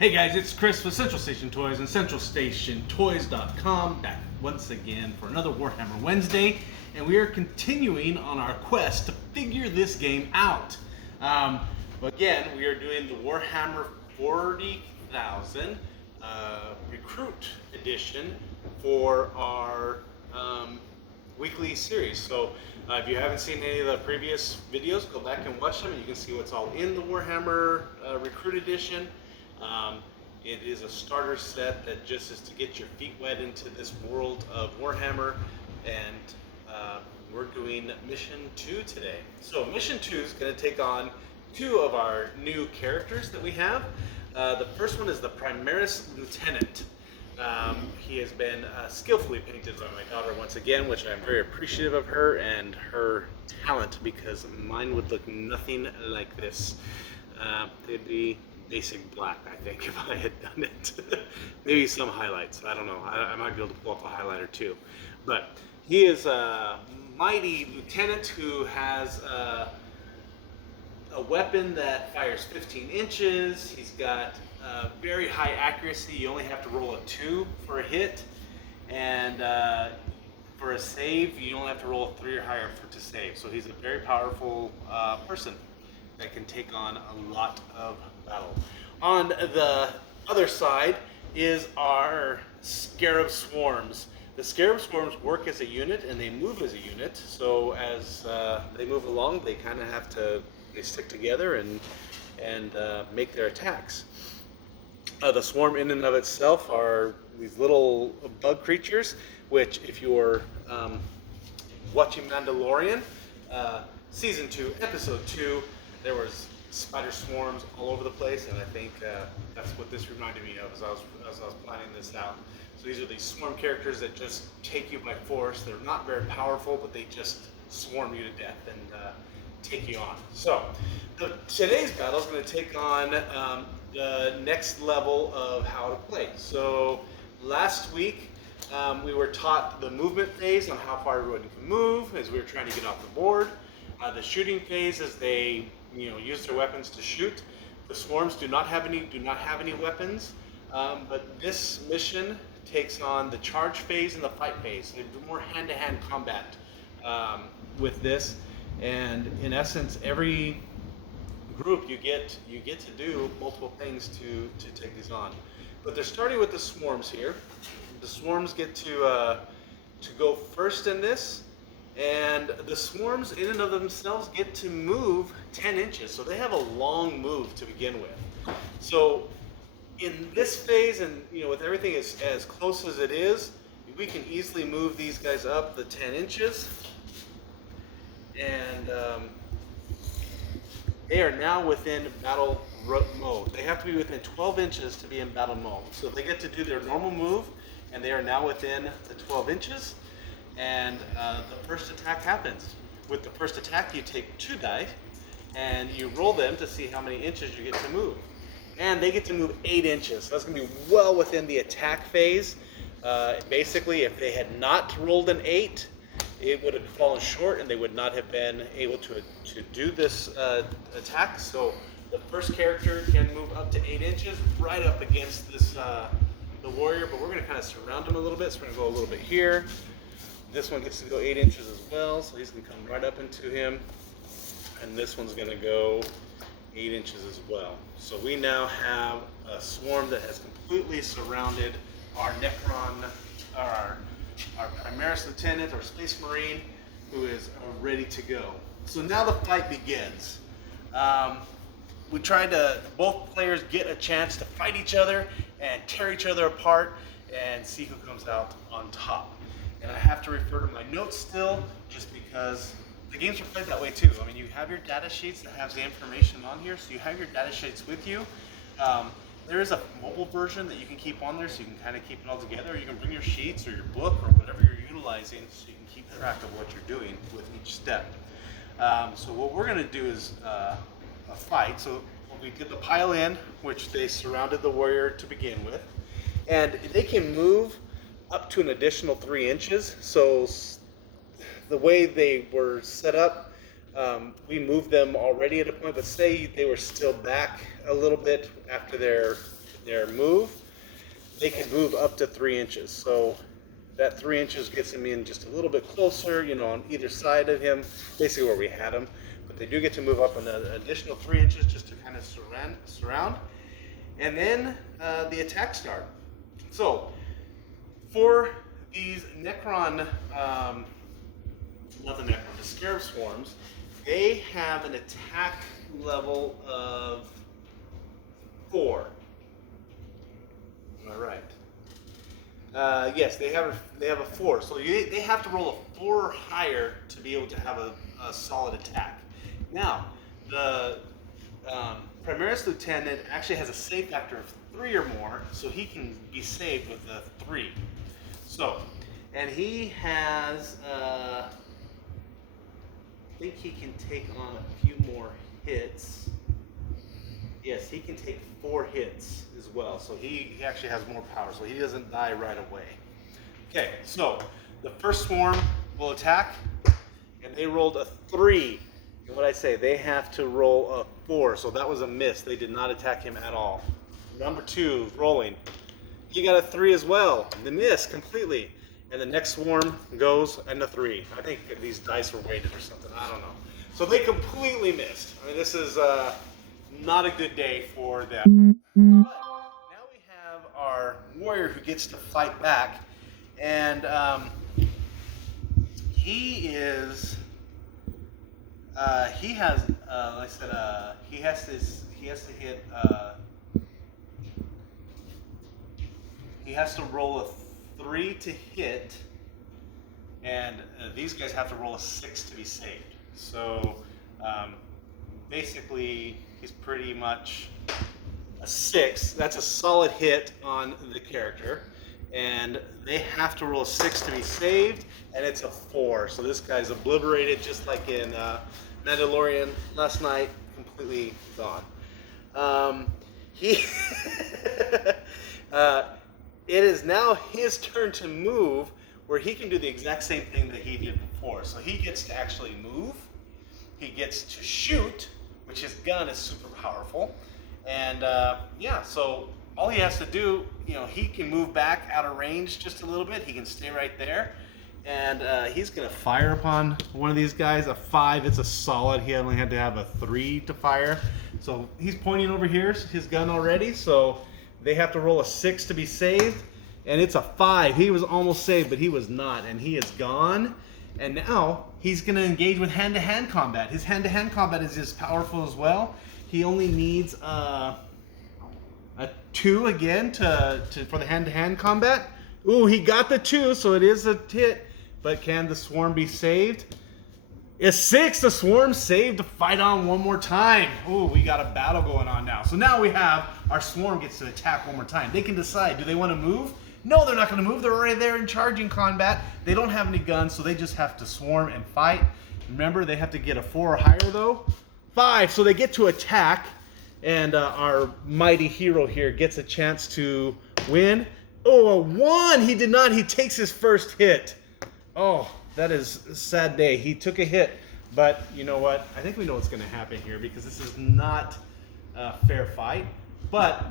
Hey guys, it's Chris with Central Station Toys and CentralStationToys.com, back once again for another Warhammer Wednesday, and we are continuing on our quest to figure this game out. Again, we are doing the Warhammer 40,000 Recruit Edition for our weekly series. So if you haven't seen any of the previous videos, go back and watch them, and you can see what's all in the Warhammer Recruit Edition. It is a starter set that just is to get your feet wet into this world of Warhammer, and we're doing Mission 2 today. So Mission 2 is going to take on two of our new characters that we have. The first one is the Primaris Lieutenant. He has been skillfully painted by my daughter once again, which I'm very appreciative of her and her talent, because mine would look nothing like this. They'd be basic black, I think, if I had done it. Maybe some highlights. I don't know. I might be able to pull up a highlighter too. But he is a mighty lieutenant who has a weapon that fires 15 inches. He's got very high accuracy. You only have to roll a 2 for a hit. And for a save, you only have to roll a 3 or higher to save. So he's a very powerful person that can take on a lot of battle. On the other side is our Scarab Swarms. The Scarab Swarms work as a unit and they move as a unit. So as they move along, they kind of they stick together and make their attacks. The swarm in and of itself are these little bug creatures, which if you're watching Mandalorian, Season 2, Episode 2, there was spider swarms all over the place, and I think that's what this reminded me of as I was planning this out. So these are these swarm characters that just take you by force. They're not very powerful, but they just swarm you to death and take you on. So today's battle is going to take on the next level of how to play. So last week we were taught the movement phase on how far everyone can move as we were trying to get off the board. The shooting phase is they use their weapons to shoot. The swarms do not have any weapons, but this mission takes on the charge phase and the fight phase. They do more hand-to-hand combat with this, and in essence, every group you get to do multiple things to take these on. But they're starting with the swarms here. The swarms get to go first in this. And the swarms in and of themselves get to move 10 inches, so they have a long move to begin with. So in this phase, and with everything as close as it is, we can easily move these guys up the 10 inches. And they are now within battle mode. They have to be within 12 inches to be in battle mode. So they get to do their normal move, and they are now within the 12 inches. And the first attack happens. With the first attack, you take 2 die, and you roll them to see how many inches you get to move. And they get to move 8 inches. So that's going to be well within the attack phase. Basically, if they had not rolled an 8, it would have fallen short, and they would not have been able to do this attack. So the first character can move up to 8 inches, right up against this the warrior. But we're going to kind of surround him a little bit. So we're going to go a little bit here. This one gets to go 8 inches as well, so he's going to come right up into him. And this one's going to go 8 inches as well. So we now have a swarm that has completely surrounded our Necron, our Primaris Lieutenant, our Space Marine, who is ready to go. So now the fight begins. We tried to, both players get a chance to fight each other and tear each other apart and see who comes out on top. And I have to refer to my notes still, just because the games are played that way too. I mean, you have your data sheets that has the information on here, so you have your data sheets with you. There is a mobile version that you can keep on there, so you can kind of keep it all together. Or you can bring your sheets or your book or whatever you're utilizing, so you can keep track of what you're doing with each step. So what we're going to do is a fight. So we did the pile in, which they surrounded the warrior to begin with, and they can move up to an additional 3 inches. So the way they were set up, we moved them already at a point, but say they were still back a little bit after their their move, they can move up to 3 inches. So that 3 inches gets him in just a little bit closer, you know, on either side of him, basically where we had him. But they do get to move up an additional 3 inches just to kind of surround. And then the attack start. So for these Necron, not the Necron, the Scarab Swarms, they have an attack level of 4. Am I right? Yes, they have a 4. So they have to roll a 4 or higher to be able to have a solid attack. Now, the Primaris Lieutenant actually has a save factor of 3 or more, so he can be saved with a 3. So, and he has, I think he can take on a few more hits. Yes, he can take 4 hits as well, so he actually has more power, so he doesn't die right away. Okay, so the first swarm will attack, and they rolled a 3. And what I say, they have to roll a 4, so that was a miss. They did not attack him at all. Number 2, rolling. He got a 3 as well. The miss completely. And the next swarm goes and a 3. I think these dice were weighted or something. I don't know. So they completely missed. I mean, this is not a good day for them. But now we have our warrior who gets to fight back, and he is. He has, like I said, he has to hit. He has to roll a 3 to hit, and these guys have to roll a 6 to be saved. So basically, he's pretty much a 6. That's a solid hit on the character, and they have to roll a 6 to be saved, and it's a 4. So this guy's obliterated, just like in Mandalorian last night, completely gone. It is now his turn to move, where he can do the exact same thing that he did before. So he gets to actually move, he gets to shoot, which his gun is super powerful, and yeah, so all he has to do, you know, he can move back out of range just a little bit, he can stay right there, and he's going to fire upon one of these guys. A 5, it's a solid. He only had to have a 3 to fire. So he's pointing over here, his gun already. So they have to roll a 6 to be saved. And it's a 5. He was almost saved, but he was not. And he is gone. And now he's going to engage with hand-to-hand combat. His hand-to-hand combat is as powerful as well. He only needs a 2 again for the hand-to-hand combat. Ooh, he got the 2, so it is a hit. But can the swarm be saved? It's 6. The swarm saved to fight on one more time. Ooh, we got a battle going on now. So now we have our swarm gets to attack one more time. They can decide, do they want to move? No, they're not going to move. They're already there in charging combat. They don't have any guns, so they just have to swarm and fight. Remember, they have to get a 4 or higher, though. 5, so they get to attack. And our mighty hero here gets a chance to win. Oh, a 1! He did not. He takes his first hit. Oh, that is a sad day. He took a hit, but you know what? I think we know what's going to happen here, because this is not a fair fight. But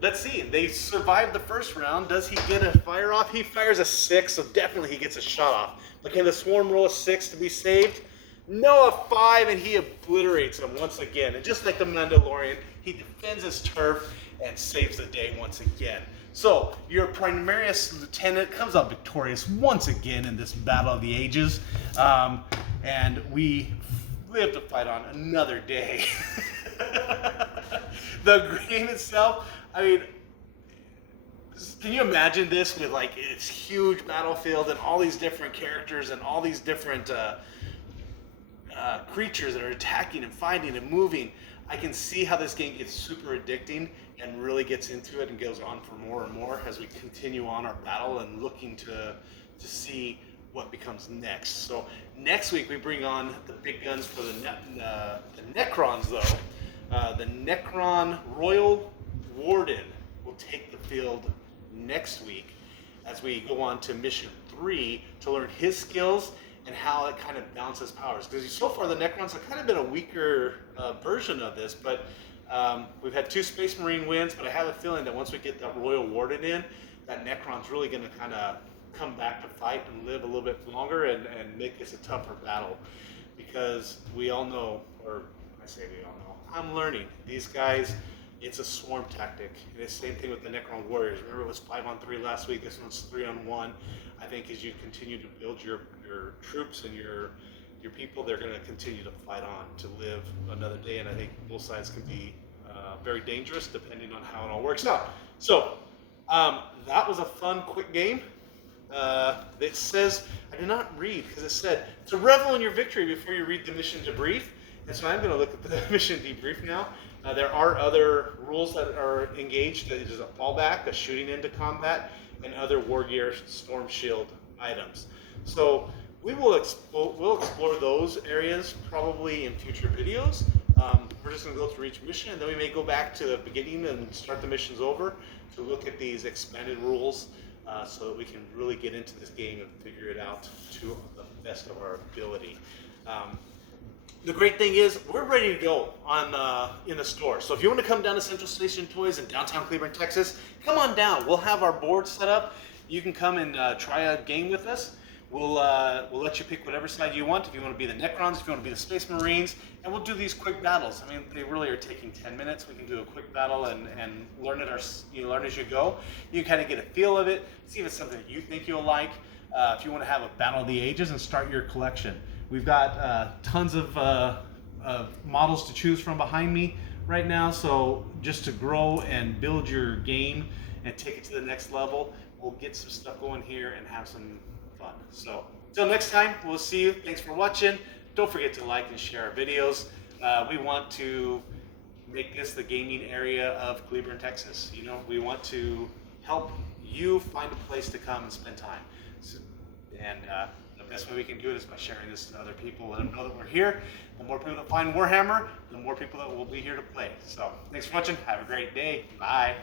let's see. They survived the first round. Does he get a fire off? He fires a 6, so definitely he gets a shot off. But can the swarm roll a 6 to be saved? No, a 5, and he obliterates him once again. And just like the Mandalorian, he defends his turf and saves the day once again. So, your Primaris Lieutenant comes out victorious once again in this Battle of the Ages. And we live to fight on another day. The game itself, I mean, can you imagine this with like its huge battlefield and all these different characters and all these different creatures that are attacking and fighting and moving? I can see how this game gets super addicting and really gets into it and goes on for more and more as we continue on our battle and looking to see what becomes next. So next week we bring on the big guns for the Necrons, though. The Necron Royal Warden will take the field next week as we go on to Mission 3 to learn his skills and how it kind of balances powers. Because so far the Necrons have kind of been a weaker version of this, but We've had 2 Space Marine wins, but I have a feeling that once we get that Royal Warden in, that Necron's really going to kind of come back to fight and live a little bit longer and make this a tougher battle. Because we all know, or I say we all know, I'm learning. These guys, it's a swarm tactic. And it's the same thing with the Necron Warriors. Remember, it was 5-on-3 last week. This one's 3-on-1. I think as you continue to build your troops and your people, they're going to continue to fight on to live another day. And I think both sides can be very dangerous depending on how it all works out. So that was a fun, quick game. It says, I did not read because it said to revel in your victory before you read the mission debrief. And so I'm going to look at the mission debrief now. There are other rules that are engaged. It is a fallback, a shooting into combat, and other War Gear Storm Shield items. So we'll explore those areas probably in future videos. We're just going to go through each mission, and then we may go back to the beginning and start the missions over to look at these expanded rules so that we can really get into this game and figure it out to the best of our ability. The great thing is we're ready to go on in the store. So if you want to come down to Central Station Toys in downtown Cleburne, Texas, come on down. We'll have our board set up. You can come and try a game with us. We'll let you pick whatever side you want. If you want to be the Necrons, if you want to be the Space Marines, and we'll do these quick battles. I mean, they really are taking 10 minutes. We can do a quick battle and learn it. Learn as you go. You can kind of get a feel of it, see if it's something that you think you'll like. If you want to have a Battle of the Ages and start your collection, we've got tons of models to choose from behind me right now. So just to grow and build your game and take it to the next level, we'll get some stuff going here and have some fun. So until next time, we'll see you. Thanks for watching. Don't forget to like and share our videos. We want to make this the gaming area of Cleburne, Texas. You know, we want to help you find a place to come and spend time. And the best way we can do it is by sharing this to other people. Let them know that we're here. The more people that find Warhammer, the more people that will be here to play. So thanks for watching. Have a great day. Bye.